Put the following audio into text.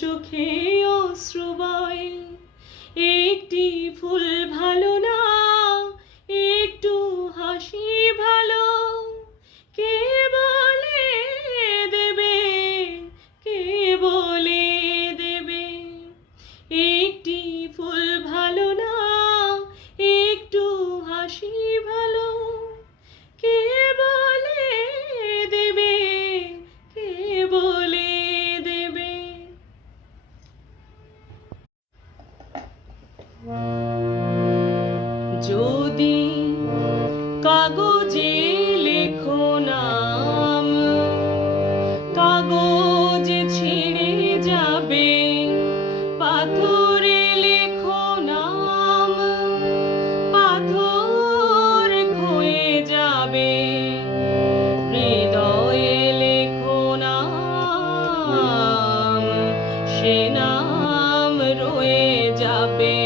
চোখে অশ্রু বয়। একটি ফুল ভালো না, একটু হাসি ভালো। কে বলে দেবে, কে বলে দেবে? একটি ফুল ভালো না, একটু হাসি ভালো। কে বলে দেবে, কে বলে দেবে? যদি কাগজে লেখো নাম, কাগজ ছিঁড়ে যাবে। পাথরে লেখো নাম, পাথর ক্ষয়ে যাবে। হৃদয়ে লেখো নাম, সে নাম রয়ে যাবে।